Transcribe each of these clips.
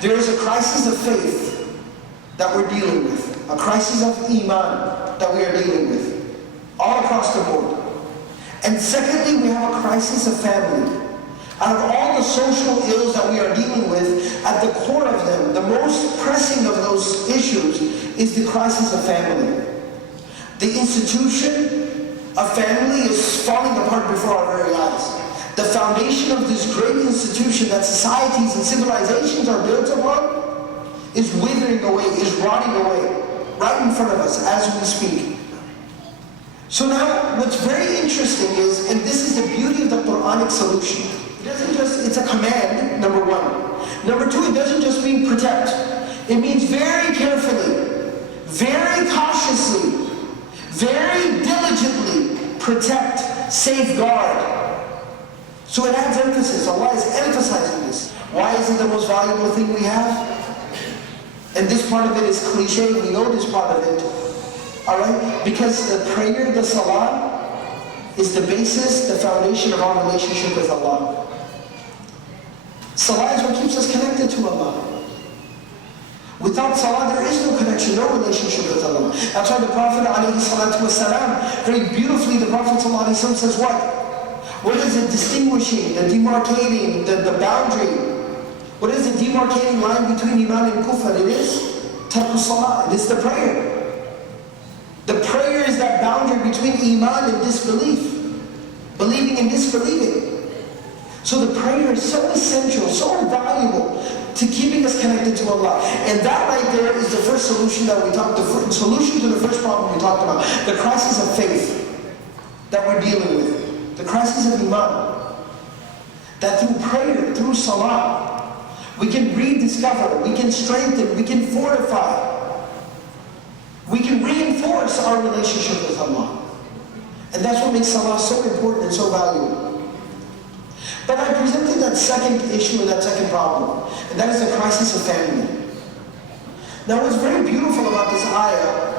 There is a crisis of faith that we're dealing with. A crisis of iman that we are dealing with. All across the board. And secondly, we have a crisis of family. Out of all the social ills that we are dealing with, at the core of them, the most pressing of those issues is the crisis of family. The institution of family is falling apart before our very eyes. The foundation of this great institution that societies and civilizations are built upon is withering away, is rotting away, right in front of us as we speak. So now, what's very interesting is, and this is the beauty of the Quranic solution, it doesn't just, it's a command, number one. Number two, it doesn't just mean protect. It means very carefully, very cautiously, very diligently protect, safeguard. So it adds emphasis. Allah is emphasizing this. Why is it the most valuable thing we have? And this part of it is cliche, we know this part of it. Alright? Because the prayer, the salah, is the basis, the foundation of our relationship with Allah. Salah is what keeps us connected to Allah. Without salah, there is no connection, no relationship with Allah. That's why the Prophet ﷺ, very beautifully, the Prophet ﷺ says what? What is it distinguishing, the demarcating, the boundary? What is the demarcating line between iman and kufr? It is tarku salah, it is the prayer. The prayer is that boundary between iman and disbelief. Believing and disbelieving. So the prayer is so essential, so valuable to keeping us connected to Allah. And that right there is the first solution that we talked, the solution to the first problem we talked about. The crisis of faith that we're dealing with. The crisis of iman. That through prayer, through salah, we can rediscover, we can strengthen, we can fortify. We can reinforce our relationship with Allah. And that's what makes salah so important and so valuable. But I presented that second issue and that second problem, and that is the crisis of family. Now what's very beautiful about this ayah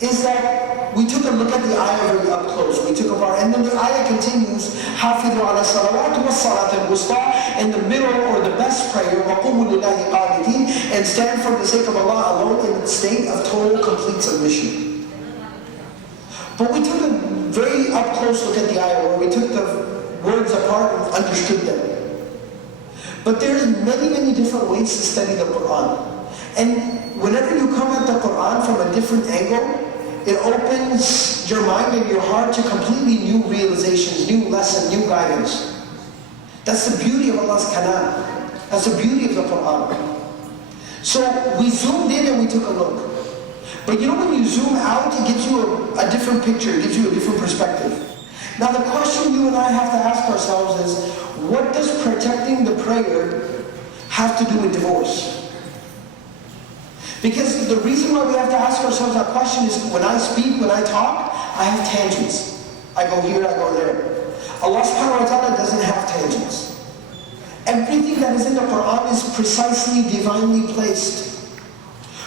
is that we took a look at the ayah very up close. We took apart, and then the ayah continues, حَافِظُوا عَلَى الصَّلَوَاتِ وَالصَّلَاةِ الْوُسْطَى, in the middle or the best prayer, وَقُومُوا لِلَّهِ قَانِتِينَ, and stand for the sake of Allah alone in a state of total, complete submission. But we took a very up close look at the ayah, where we took the words apart and understood them. But there's many, many different ways to study the Quran. And whenever you come at the Quran from a different angle, it opens your mind and your heart to completely new realizations, new lessons, new guidance. That's the beauty of Allah's kalam. That's the beauty of the Quran. So we zoomed in and we took a look. But you know when you zoom out, it gives you a different picture, it gives you a different perspective. Now the question you and I have to ask ourselves is, what does protecting the prayer have to do with divorce? Because the reason why we have to ask ourselves that question is when I speak, when I talk, I have tangents. I go here, I go there. Allah subhanahu wa ta'ala doesn't have tangents. Everything that is in the Quran is precisely, divinely placed.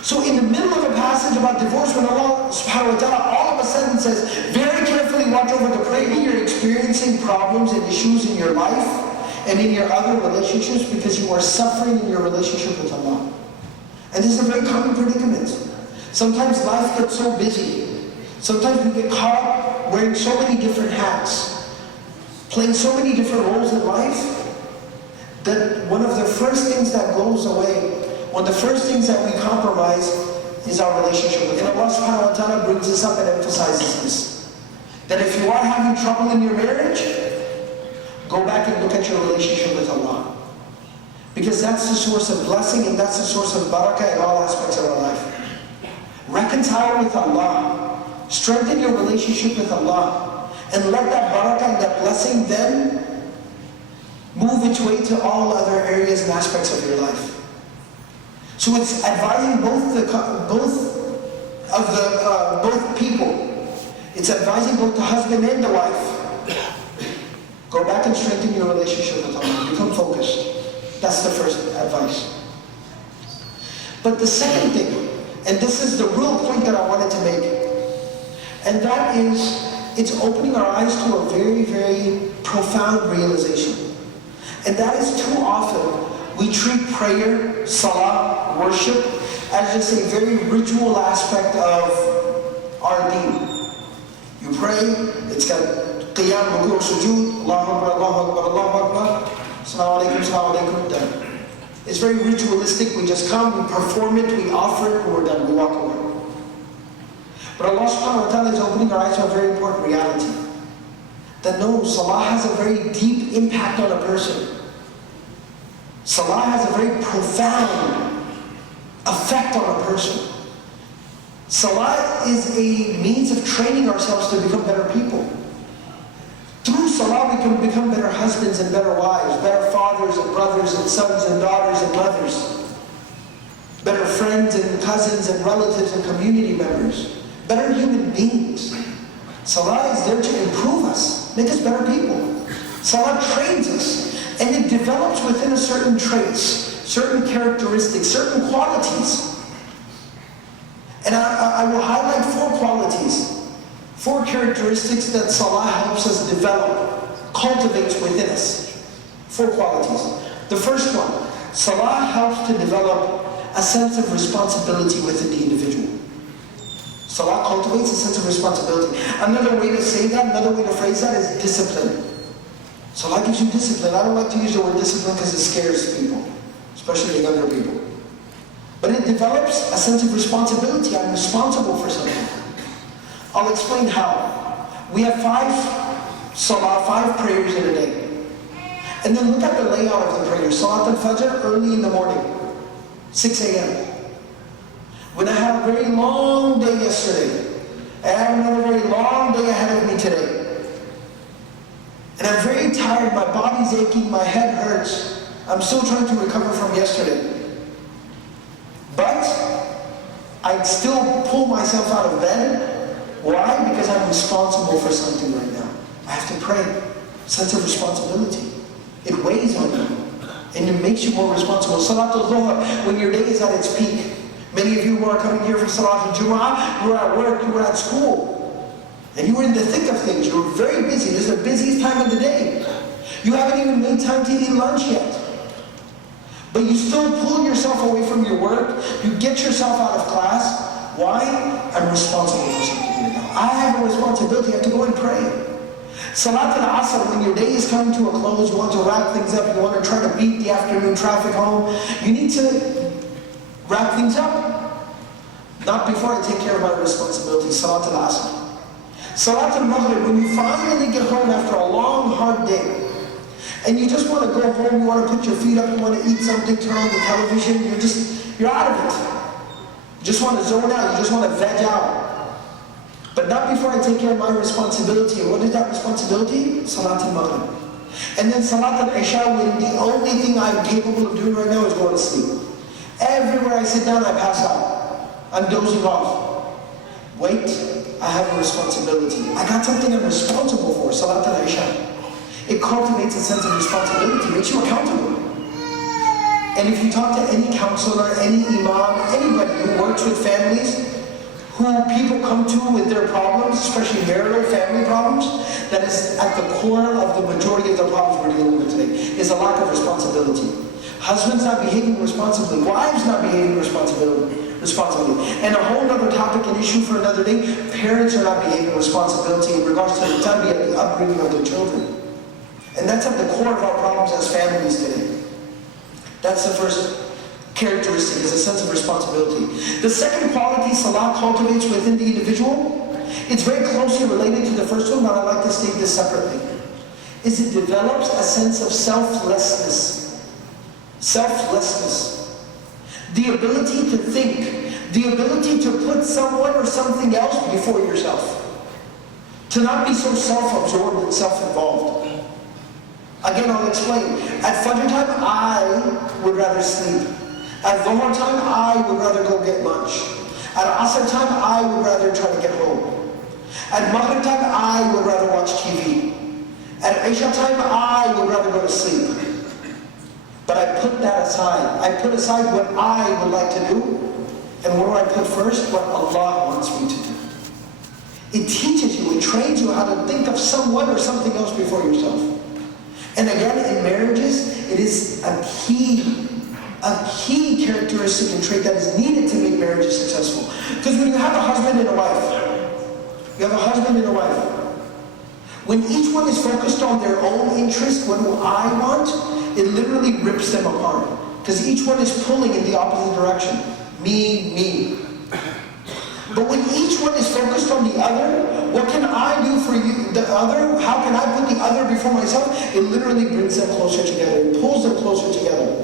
So in the middle of a passage about divorce, when Allah subhanahu wa ta'ala all of a sudden says, very carefully watch over the prayer, you're experiencing problems and issues in your life and in your other relationships because you are suffering in your relationship with Allah. And this is a very common predicament. Sometimes life gets so busy. Sometimes we get caught wearing so many different hats, playing so many different roles in life, that one of the first things that goes away, one of the first things that we compromise is our relationship with Allah. And Allah subhanahu wa ta'ala brings this up and emphasizes this. That if you are having trouble in your marriage, go back and look at your relationship with Allah. Because that's the source of blessing and that's the source of barakah in all aspects of our life. Reconcile with Allah. Strengthen your relationship with Allah. And let that barakah and that blessing then move its way to all other areas and aspects of your life. So it's advising both people. It's advising both the husband and the wife. Go back and strengthen your relationship with Allah. Become focused. That's the first advice. But the second thing, and this is the real point that I wanted to make, and that is, it's opening our eyes to a very, very profound realization. And that is too often, We treat prayer, salah, worship, as just a very ritual aspect of our deen. You pray, it's got qiyam, ruku', sujood, Allahu Akbar, Allahu Akbar, Allahu Akbar, Assalamu alaikum, Assalamu alaikum, done. It's very ritualistic. We just come, we perform it, we offer it, and we're done, we walk away. But Allah subhanahu wa ta'ala is opening our eyes to a very important reality. That no, salah has a very deep impact on a person. Salah has a very profound effect on a person. Salah is a means of training ourselves to become better people. Through salah we can become better husbands and better wives, better fathers and brothers and sons and daughters and mothers, better friends and cousins and relatives and community members, better human beings. Salah is there to improve us, make us better people. Salah trains us, and it develops within us certain traits, certain characteristics, certain qualities. And I will highlight 4 qualities, 4 characteristics that salah helps us develop, cultivates within us. 4 qualities. The first one, salah helps to develop a sense of responsibility within the individual. Salah cultivates a sense of responsibility. Another way to say that, another way to phrase that is discipline. Salah gives you discipline. I don't like to use the word discipline because it scares people, especially the younger people. But it develops a sense of responsibility. I'm responsible for something. I'll explain how. We have 5 salah, 5 prayers in a day. And then look at the layout of the prayer. Salat al-Fajr, early in the morning, 6 a.m. When I had a very long day yesterday, and I have another very long day ahead of me today, and I'm very tired, my body's aching, my head hurts, I'm still trying to recover from yesterday. But I'd still pull myself out of bed. Why? Because I'm responsible for something right now. I have to pray. Sense of responsibility. It weighs on you, and it makes you more responsible. Salat al-Zuhr, when your day is at its peak. Many of you who are coming here for Salat al-Jumu'ah, you were at work, you were at school, and you were in the thick of things. You were very busy. This is the busiest time of the day. You haven't even made time to eat lunch yet. But you still pull yourself away from your work. You get yourself out of class. Why? I'm responsible for something right now. I have a responsibility. I have to go and pray. Salat al-Asr, when your day is coming to a close, you want to wrap things up, you want to try to beat the afternoon traffic home, you need to wrap things up. Not before I take care of my responsibility. Salat al-Asr. Salat al-Maghrib, when you finally get home after a long, hard day, and you just want to go home, you want to put your feet up, you want to eat something, turn on the television, you're out of it. You just want to zone out, you just want to veg out. But not before I take care of my responsibility. And what is that responsibility? Salat al-Maghrib. And then Salat al-Isha, when the only thing I'm capable of doing right now is going to sleep. Everywhere I sit down, I pass out. I'm dozing off. Wait, I have a responsibility. I got something I'm responsible for, Salat al-Isha. It cultivates a sense of responsibility, makes you accountable. And if you talk to any counselor, any imam, anybody who works with families, who people come to with their problems, especially marital family problems, that is at the core of the majority of the problems we're dealing with today, is a lack of responsibility. Husbands not behaving responsibly, wives not behaving responsibly. And a whole other topic and issue for another day, parents are not behaving responsibility in regards to the tarbiyah, the upbringing of their children. And that's at the core of our problems as families today. That's the first characteristic, is a sense of responsibility. The second quality salah cultivates within the individual, it's very closely related to the first one, but I'd like to state this separately, is it develops a sense of selflessness. Selflessness. The ability to think, the ability to put someone or something else before yourself. To not be so self-absorbed and self-involved. Again, I'll explain. At Fajr time, I would rather sleep. At Dhuhr time, I would rather go get lunch. At Asr time, I would rather try to get home. At Maghrib time, I would rather watch TV. At Isha time, I would rather go to sleep. But I put that aside. I put aside what I would like to do, and what do I put first? What Allah wants me to do. It teaches you, it trains you how to think of someone or something else before yourself. And again, in marriages, it is a key characteristic and trait that is needed to make marriages successful. Because when you have a husband and a wife, when each one is focused on their own interest, what do I want, it literally rips them apart. Because each one is pulling in the opposite direction. Me. But when each one is focused on the other, what can I do for you, the other? How can I put the other before myself? It literally brings them closer together. It pulls them closer together.